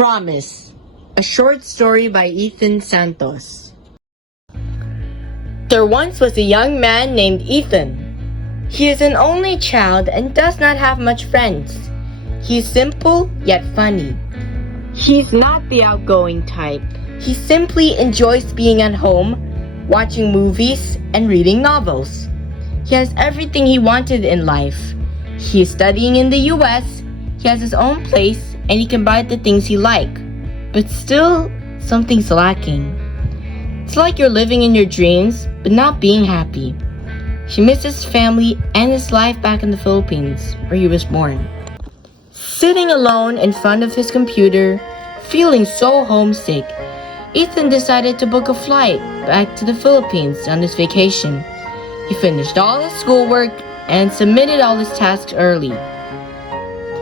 Promise, a short story by Ethan Santos. There once was a young man named Ethan. He is an only child and does not have much friends. He's simple yet funny. He's not the outgoing type. He simply enjoys being at home, watching movies, and reading novels. He has everything he wanted in life. He is studying in the US, he has his own place, and he can buy the things he likes. But still, something's lacking. It's like you're living in your dreams, but not being happy. He misses family and his life back in the Philippines, where he was born. Sitting alone in front of his computer, feeling so homesick, Ethan decided to book a flight back to the Philippines on his vacation. He finished all his schoolwork and submitted all his tasks early.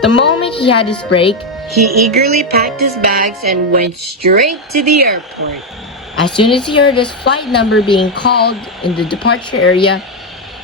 The moment he had his break, he eagerly packed his bags and went straight to the airport. As soon as he heard his flight number being called in the departure area,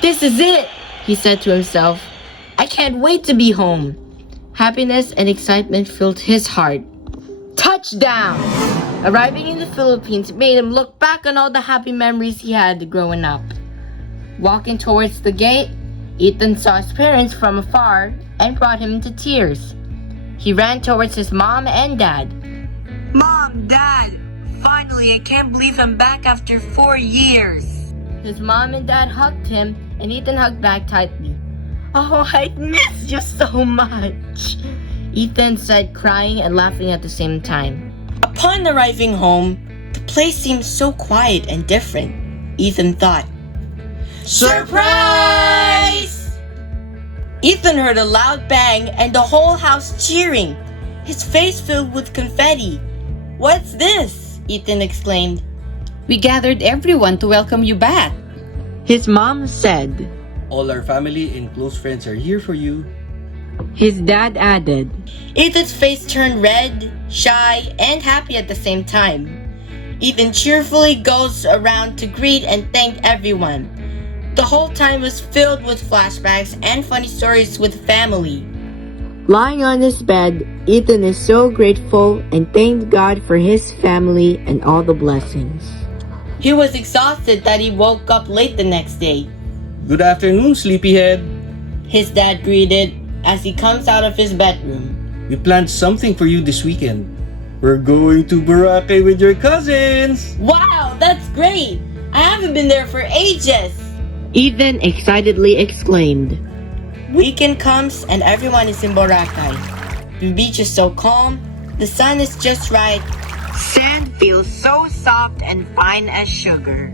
"This is it," he said to himself. "I can't wait to be home." Happiness and excitement filled his heart. Touchdown! Arriving in the Philippines made him look back on all the happy memories he had growing up. Walking towards the gate, Ethan saw his parents from afar and brought him to tears. He ran towards his mom and dad. "Mom, Dad, finally, I can't believe I'm back after 4 years." His mom and dad hugged him, and Ethan hugged back tightly. "Oh, I miss you so much," Ethan said, crying and laughing at the same time. Upon arriving home, the place seemed so quiet and different. Ethan thought, "Surprise!" Ethan heard a loud bang and the whole house cheering, his face filled with confetti. "What's this?" Ethan exclaimed. "We gathered everyone to welcome you back," his mom said. "All our family and close friends are here for you." His dad added. Ethan's face turned red, shy, and happy at the same time. Ethan cheerfully goes around to greet and thank everyone. The whole time was filled with flashbacks and funny stories with family. Lying on his bed, Ethan is so grateful and thanked God for his family and all the blessings. He was exhausted that he woke up late the next day. "Good afternoon, sleepyhead. His dad greeted as he comes out of his bedroom. We planned something for you this weekend. We're going to Boracay with your cousins." "Wow, that's great! I haven't been there for ages!" Ethan excitedly exclaimed. Weekend comes and everyone is in Boracay. The beach is so calm, the sun is just right. Sand feels so soft and fine as sugar.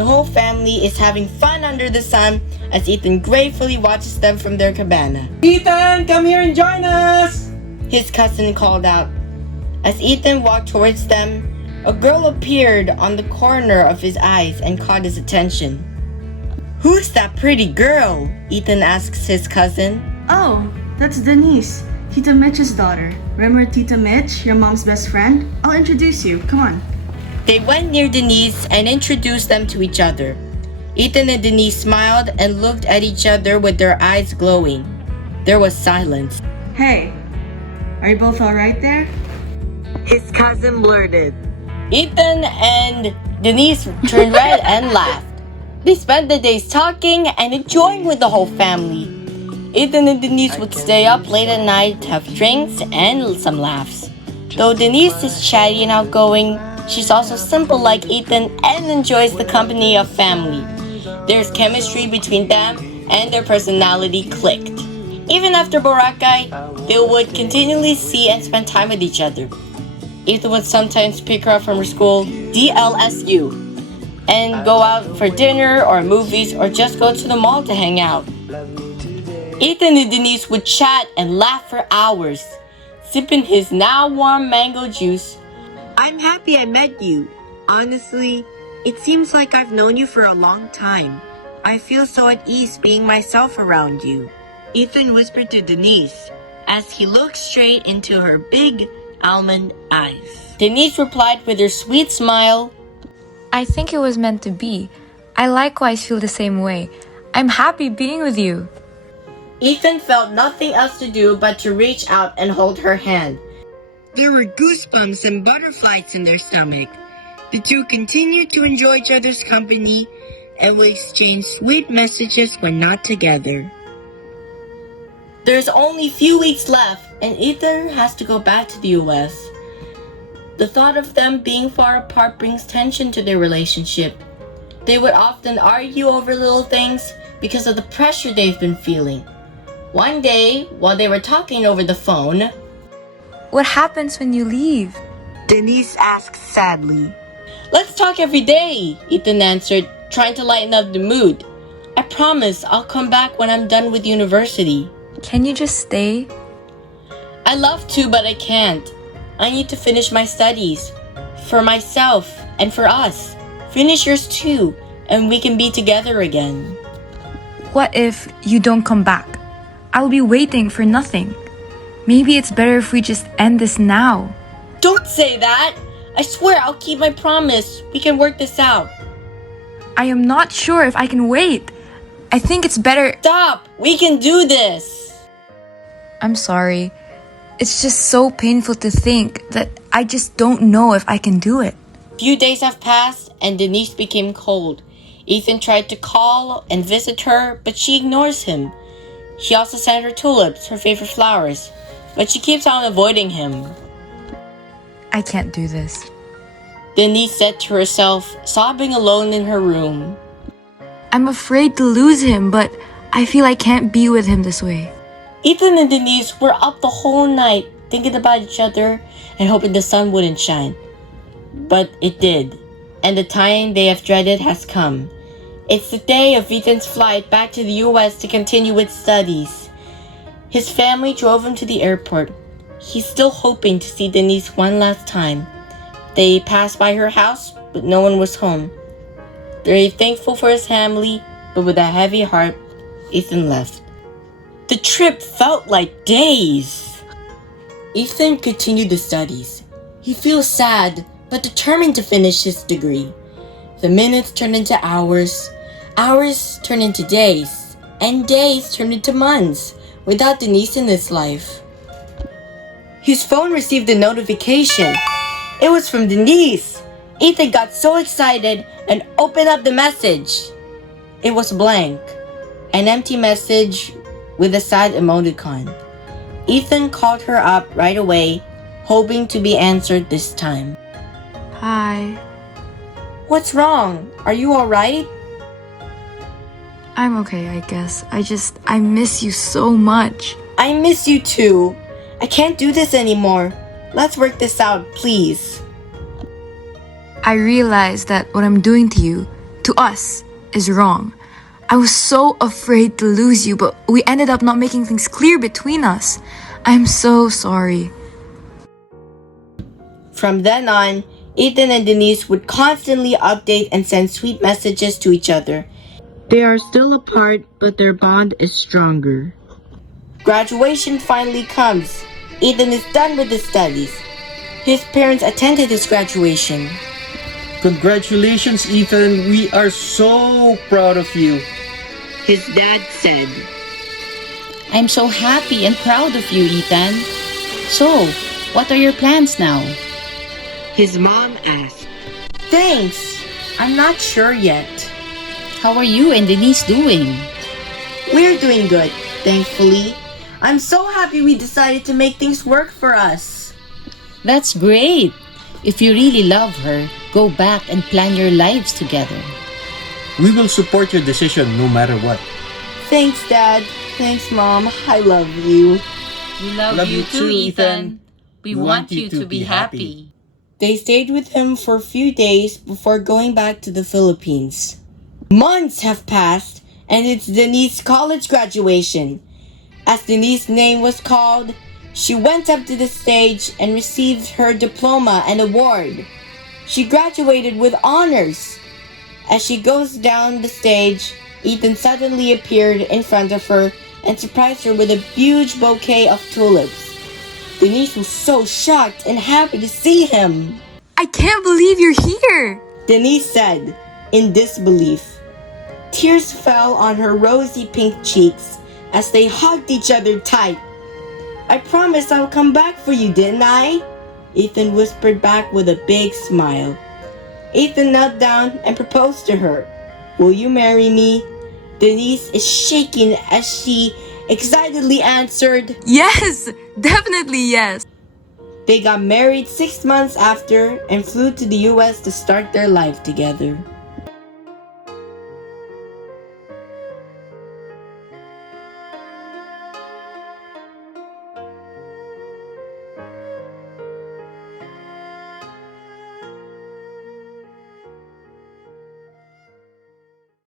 The whole family is having fun under the sun as Ethan gratefully watches them from their cabana. "Ethan, come here and join us!" His cousin called out. As Ethan walked towards them, a girl appeared on the corner of his eyes and caught his attention. "Who's that pretty girl?" Ethan asks his cousin. "Oh, that's Denise, Tita Mitch's daughter. Remember Tita Mitch, your mom's best friend? I'll introduce you. Come on." They went near Denise and introduced them to each other. Ethan and Denise smiled and looked at each other with their eyes glowing. There was silence. "Hey, are you both alright there?" His cousin blurted. Ethan and Denise turned red and laughed. They spent the days talking and enjoying with the whole family. Ethan and Denise would stay up late at night to have drinks and some laughs. Though Denise is chatty and outgoing, she's also simple like Ethan and enjoys the company of family. There's chemistry between them and their personality clicked. Even after Boracay, they would continually see and spend time with each other. Ethan would sometimes pick her up from her school, DLSU, and go out for dinner or movies or just go to the mall to hang out. Ethan and Denise would chat and laugh for hours, sipping his now warm mango juice. "I'm happy I met you. Honestly, it seems like I've known you for a long time. I feel so at ease being myself around you," Ethan whispered to Denise as he looked straight into her big almond eyes. Denise replied with her sweet smile, "I think it was meant to be. I likewise feel the same way. I'm happy being with you." Ethan felt nothing else to do but to reach out and hold her hand. There were goosebumps and butterflies in their stomach. The two continued to enjoy each other's company and would exchange sweet messages when not together. There's only a few weeks left, and Ethan has to go back to the US. The thought of them being far apart brings tension to their relationship. They would often argue over little things because of the pressure they've been feeling. One day, while they were talking over the phone, What happens when you leave? Denise asked sadly. "Let's talk every day," Ethan answered, trying to lighten up the mood. "I promise I'll come back when I'm done with university." Can you just stay? "I love to, but I can't. I need to finish my studies. For myself and for us. Finish yours too, and we can be together again." What if you don't come back? I'll be waiting for nothing. Maybe it's better if we just end this now. "Don't say that! I swear I'll keep my promise. We can work this out." I am not sure if I can wait. I think it's better. "Stop! We can do this!" I'm sorry. It's just so painful to think that I just don't know if I can do it. Few days have passed, and Denise became cold. Ethan tried to call and visit her, but she ignores him. He also sent her tulips, her favorite flowers, but she keeps on avoiding him. I can't do this. Denise said to herself, sobbing alone in her room. I'm afraid to lose him, but I feel I can't be with him this way. Ethan and Denise were up the whole night, thinking about each other and hoping the sun wouldn't shine. But it did, and the time they have dreaded has come. It's the day of Ethan's flight back to the US to continue with studies. His family drove him to the airport. He's still hoping to see Denise one last time. They passed by her house, but no one was home. Very thankful for his family, but with a heavy heart, Ethan left. The trip felt like days. Ethan continued the studies. He feels sad, but determined to finish his degree. The minutes turned into hours, hours turned into days, and days turned into months without Denise in his life. His phone received a notification. It was from Denise. Ethan got so excited and opened up the message. It was blank, an empty message with a sad emoticon. Ethan called her up right away, hoping to be answered this time. Hi. "What's wrong? Are you alright?" I'm okay, I guess. I miss you so much. "I miss you too. I can't do this anymore. Let's work this out, please." I realized that what I'm doing to you, to us, is wrong. I was so afraid to lose you, but we ended up not making things clear between us. I'm so sorry. From then on, Ethan and Denise would constantly update and send sweet messages to each other. They are still apart, but their bond is stronger. Graduation finally comes. Ethan is done with his studies. His parents attended his graduation. Congratulations, Ethan. We are so proud of you. His dad said. I'm so happy and proud of you, Ethan. So, what are your plans now? His mom asked. Thanks. I'm not sure yet. How are you and Denise doing? We're doing good, thankfully. I'm so happy we decided to make things work for us. That's great. If you really love her, go back and plan your lives together. We will support your decision no matter what. Thanks, Dad. Thanks, Mom. I love you. We Love you too, Ethan. We want you to be happy. They stayed with him for a few days before going back to the Philippines. Months have passed, and it's Denise's college graduation. As Denise's name was called, she went up to the stage and received her diploma and award. She graduated with honors. As she goes down the stage, Ethan suddenly appeared in front of her and surprised her with a huge bouquet of tulips. Denise was so shocked and happy to see him. I can't believe you're here! Denise said, in disbelief. Tears fell on her rosy pink cheeks as they hugged each other tight. "I promised I'll come back for you, didn't I?" Ethan whispered back with a big smile. Ethan knelt down and proposed to her. Will you marry me? Denise is shaking as she excitedly answered. Yes, definitely yes. They got married 6 months after and flew to the US to start their life together.